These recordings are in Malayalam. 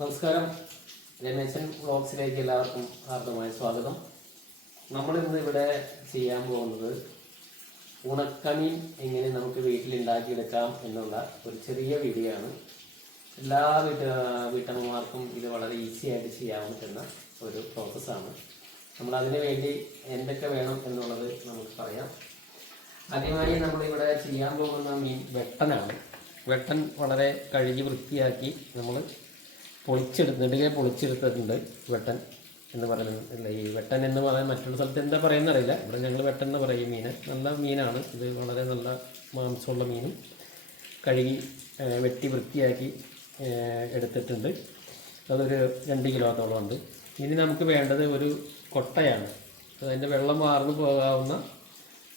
നമസ്കാരം. രമേശൻ വ്ളോഗ്സിലേക്ക് എല്ലാവർക്കും ഹാർദമായ സ്വാഗതം. നമ്മളിന്ന് ഇവിടെ ചെയ്യാൻ പോകുന്നത് ഉണക്കമീൻ എങ്ങനെ നമുക്ക് വീട്ടിലുണ്ടാക്കിയെടുക്കാം എന്നുള്ള ഒരു ചെറിയ വീഡിയോ ആണ്. എല്ലാ വീട്ടമ്മമാർക്കും ഇത് വളരെ ഈസി ആയിട്ട് ചെയ്യാൻ പറ്റുന്ന ഒരു പ്രോസസ്സാണ്. നമ്മളതിന് വേണ്ടി എന്തൊക്കെ വേണം എന്നുള്ളത് നമുക്ക് പറയാം. ആദ്യമായി നമ്മളിവിടെ ചെയ്യാൻ പോകുന്ന മീൻ വെട്ടനാണ്. വെട്ടൻ വളരെ കഴുകി വൃത്തിയാക്കി നമ്മൾ നെടുകെ പൊളിച്ചെടുത്തിട്ടുണ്ട്. വെട്ടൻ എന്ന് പറയുന്നത് ഈ വെട്ടൻ എന്ന് പറയാൻ മറ്റുള്ള സ്ഥലത്ത് എന്താ പറയുന്ന അറിയില്ല. ഇവിടെ ഞങ്ങൾ വെട്ടൻ എന്ന് പറയും. മീൻ നല്ല മീനാണ്. ഇത് വളരെ നല്ല മാംസമുള്ള മീനും കഴുകി വെട്ടി വൃത്തിയാക്കി എടുത്തിട്ടുണ്ട്. അതൊരു 2 കിലോത്തോളം ഉണ്ട്. ഇനി നമുക്ക് വേണ്ടത് ഒരു കൊട്ടയാണ്. അതിൻ്റെ വെള്ളം വാർന്നു പോകാവുന്ന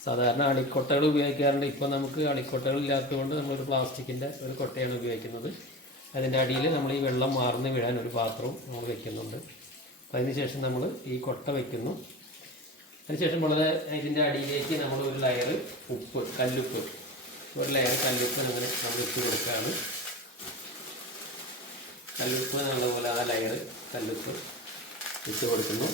സാധാരണ അളിക്കൊട്ടകൾ ഉപയോഗിക്കാറുണ്ട്. ഇപ്പോൾ നമുക്ക് അളിക്കൊട്ടകൾ ഇല്ലാത്തതുകൊണ്ട് നമ്മളൊരു പ്ലാസ്റ്റിക്കിൻ്റെ ഒരു കൊട്ടയാണ് ഉപയോഗിക്കുന്നത്. അതിൻ്റെ അടിയിൽ നമ്മൾ ഈ വെള്ളം വാർന്ന് വീഴാൻ ഒരു പാത്രവും നമ്മൾ വയ്ക്കുന്നുണ്ട്. അപ്പോൾ അതിനുശേഷം നമ്മൾ ഈ കൊട്ട വയ്ക്കുന്നു. അതിനുശേഷം ഇതിൻ്റെ അടിയിലേക്ക് നമ്മൾ ഒരു ലെയർ ഉപ്പ്, കല്ലുപ്പ്, ഒരു ലെയർ കല്ലുപ്പ് അങ്ങനെ നമ്മൾ ഇട്ട് കൊടുക്കുകയാണ്. കല്ലുപ്പ് നല്ലപോലെ ആ ലെയർ കല്ലുപ്പ് ഇട്ട് കൊടുക്കുന്നു.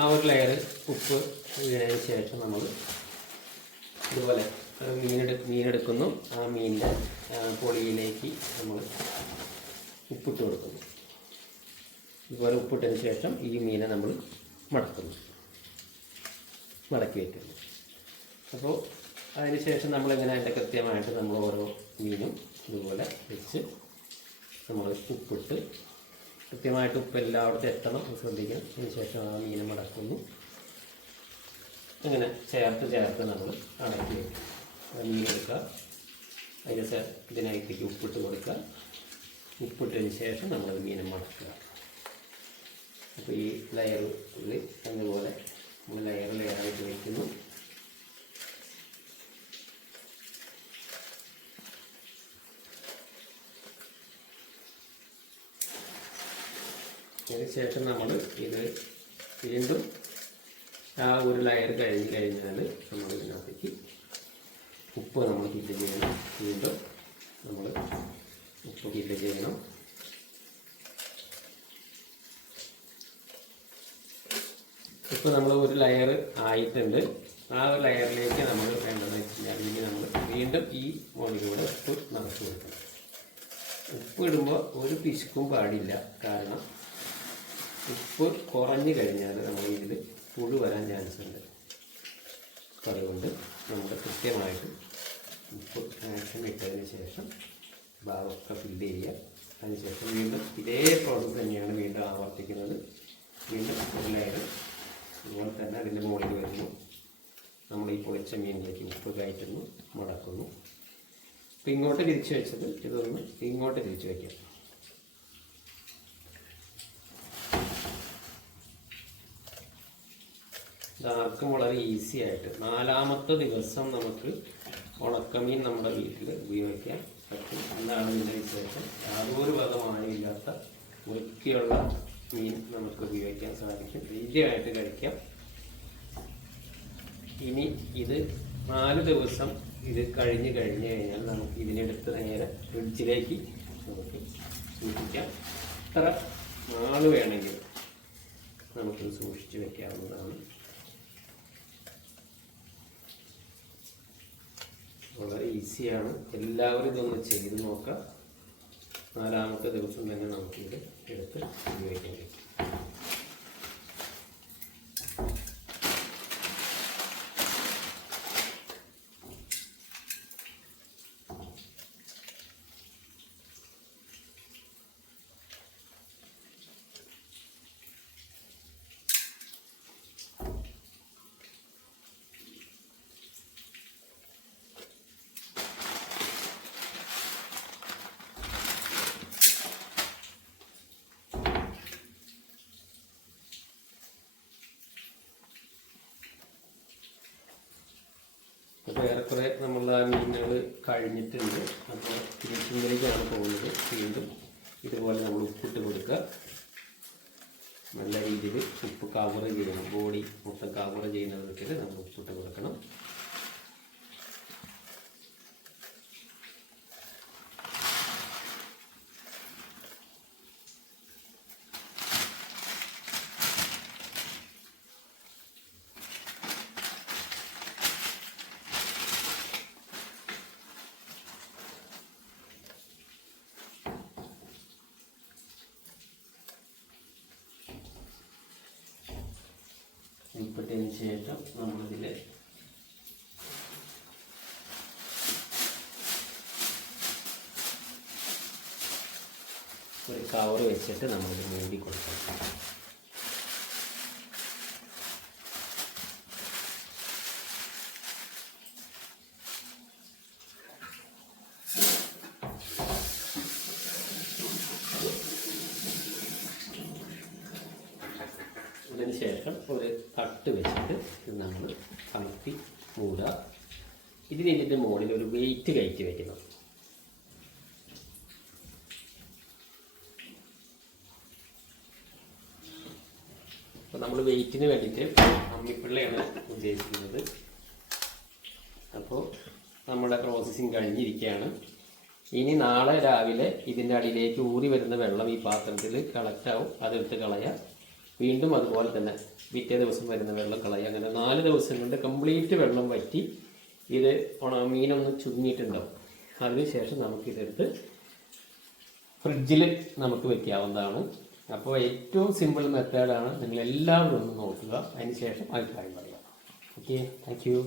ആ ഒരു ലെയർ ഉപ്പ് വീണതിന് ശേഷം നമ്മൾ ഇതുപോലെ മീനെടുക്കുന്നു. ആ മീനിൻ്റെ പൊടിയിലേക്ക് നമ്മൾ ഉപ്പിട്ട് കൊടുക്കുന്നു. ഇതുപോലെ ഉപ്പിട്ടതിന് ശേഷം ഈ മീനെ നമ്മൾ മടക്കി വയ്ക്കുന്നു. അപ്പോൾ അതിന് ശേഷം നമ്മളിങ്ങനെ അതിൻ്റെ കൃത്യമായിട്ട് നമ്മൾ ഓരോ മീനും ഇതുപോലെ വെച്ച് നമ്മൾ ഉപ്പിട്ട് കൃത്യമായിട്ട് ഉപ്പ് എല്ലായിടത്തും എത്തണം, ശ്രദ്ധിക്കണം. അതിന് ശേഷം ആ മീനെ മടക്കുന്നു. ഇങ്ങനെ ചേർത്ത് നമ്മൾ അടക്കി വയ്ക്കും. മീൻ എടുക്കുക, അതിന് ഇതിനകത്തേക്ക് ഉപ്പിട്ട് കൊടുക്കുക. ഉപ്പിട്ടതിന് ശേഷം നമ്മളത് മീനെ മടക്കുക. അപ്പോൾ ഈ ലെയറിൽ അതുപോലെ നമ്മൾ ലെയറായിട്ട് വയ്ക്കുന്നു. അതിനുശേഷം നമ്മൾ ഇത് വീണ്ടും ആ ഒരു ലെയർ കഴിഞ്ഞാൽ നമ്മൾ ഇതിനകത്തേക്ക് ഉപ്പ് നമ്മൾ ഫില്ല് ചെയ്യണം. വീണ്ടും നമ്മൾ ഉപ്പ് ഫില്ല് ചെയ്യണം. ഇപ്പോൾ നമ്മൾ ഒരു ലെയർ ആയിട്ടുണ്ട്. ആ ഒരു ലെയറിലേക്ക് നമ്മൾ വേണ്ടതെന്ന് വെച്ച് കഴിഞ്ഞാൽ നമ്മൾ വീണ്ടും ഈ മുകളിലൂടെ ഉപ്പ് നിറച്ച് കൊടുക്കണം. ഉപ്പ് ഇടുമ്പോൾ ഒരു പിശുക്കും പാടില്ല. കാരണം ഉപ്പ് കുറഞ്ഞു കഴിഞ്ഞാൽ നമ്മൾ ഇതിൽ പുഴു വരാൻ ചാൻസ് ഉണ്ട്. അപ്പം അതുകൊണ്ട് നമ്മൾ കൃത്യമായിട്ട് ഉപ്പ് മാക്സിമം ഇട്ടതിന് ശേഷം ഭാഗമൊക്കെ ഫില്ല് ചെയ്യുക. അതിനുശേഷം വീണ്ടും ഇതേ പ്രോസസ്സ് തന്നെയാണ് വീണ്ടും ആവർത്തിക്കുന്നത്. വീണ്ടും ഒരു ലെയർ അതുപോലെ തന്നെ അതിൻ്റെ മുകളിൽ വരുന്നു. നമ്മൾ ഈ പൊളിച്ച മീനിലേക്ക് ഉപ്പ് കയറ്റുന്നു, മുടക്കുന്നു. അപ്പം ഇങ്ങോട്ട് തിരിച്ച് വെച്ചത് ഇതൊന്ന് ഇങ്ങോട്ട് തിരിച്ച് വയ്ക്കാം. ഇതാർക്കും വളരെ ഈസി ആയിട്ട് 4ാമത്തെ ദിവസം നമുക്ക് ഉണക്കമീൻ നമ്മുടെ വീട്ടിൽ ഉപയോഗിക്കാൻ പറ്റും. എന്താണ് ഇതിൻ്റെ വിശേഷം? യാതൊരു വകമായില്ലാത്ത വൃത്തിയുള്ള മീൻ നമുക്ക് ഉപയോഗിക്കാൻ സാധിക്കും. ധൈര്യമായിട്ട് കഴിക്കാം. ഇനി ഇത് 4 ദിവസം ഇത് കഴിഞ്ഞ് കഴിഞ്ഞാൽ നമുക്ക് ഇതിനെടുത്ത് നേരെ ഫ്രിഡ്ജിലേക്ക് നമുക്ക് സൂക്ഷിക്കാം. എത്ര നാൾ വേണമെങ്കിൽ നമുക്കിത് സൂക്ഷിച്ച് വയ്ക്കാവുന്നതാണ്. വളരെ ഈസിയാണ്. എല്ലാവരും ഇതൊന്ന് ചെയ്ത് നോക്കാം. 4ാമത്തെ ദിവസം തന്നെ നമുക്കിത് എടുത്ത് ഉപയോഗിക്കാൻ പറ്റും. അപ്പോൾ ഏറെക്കുറെ നമ്മളുടെ മീനുകൾ കഴിഞ്ഞിട്ടുണ്ട്. അപ്പോൾ ഫിനിഷിങ്ങിലേക്കാണ് പോകുന്നത്. വീണ്ടും ഇതുപോലെ നമ്മൾ ഉപ്പിട്ട് കൊടുക്കുക. നല്ല രീതിയിൽ ഉപ്പ് കവർ ചെയ്യണം. ബോഡി മൊത്തം കവർ ചെയ്യുന്ന വിധത്തിൽ നമ്മൾ ഉപ്പിട്ട് കൊടുക്കണം. ശേഷം നമ്മളിതിൽ ഒരു കവർ വെച്ചിട്ട് നമ്മളിത് മൂടി കൊടുക്കണം. അതിന് ശേഷം ഒരു തട്ട് വെച്ചിട്ട് ഇത് നമ്മൾ അമർത്തി മൂടുക. ഇതിൻ്റെ മുകളിൽ ഒരു വെയിറ്റ് കയറ്റി വയ്ക്കണം. അപ്പോൾ നമ്മൾ വെയിറ്റിന് വേണ്ടിയിട്ട് അമ്മിപ്പിള്ളയാണ് ഉദ്ദേശിക്കുന്നത്. അപ്പോൾ നമ്മുടെ പ്രോസസ്സിങ് കഴിഞ്ഞിരിക്കുകയാണ്. ഇനി നാളെ രാവിലെ ഇതിൻ്റെ അടിയിലേക്ക് ഊറി വരുന്ന വെള്ളം ഈ പാത്രത്തിൽ കളക്റ്റാവും. അതെടുത്ത് കളയുക. വീണ്ടും അതുപോലെ തന്നെ പിറ്റേ ദിവസം വരുന്ന വെള്ളം കളയുക. അങ്ങനെ 4 ദിവസം കൊണ്ട് കംപ്ലീറ്റ് വെള്ളം വറ്റി ഇത് മീനൊന്ന് ചുരുങ്ങിയിട്ടുണ്ടാവും. അതിനുശേഷം നമുക്കിതെടുത്ത് ഫ്രിഡ്ജിൽ നമുക്ക് വെക്കാവുന്നതാണ്. അപ്പോൾ ഏറ്റവും സിമ്പിൾ മെത്തേഡാണ്. നിങ്ങളെല്ലാവരും ഒന്ന് നോക്കുക. അതിന് ശേഷം അഭിപ്രായം പറയുക. Okay, thank you.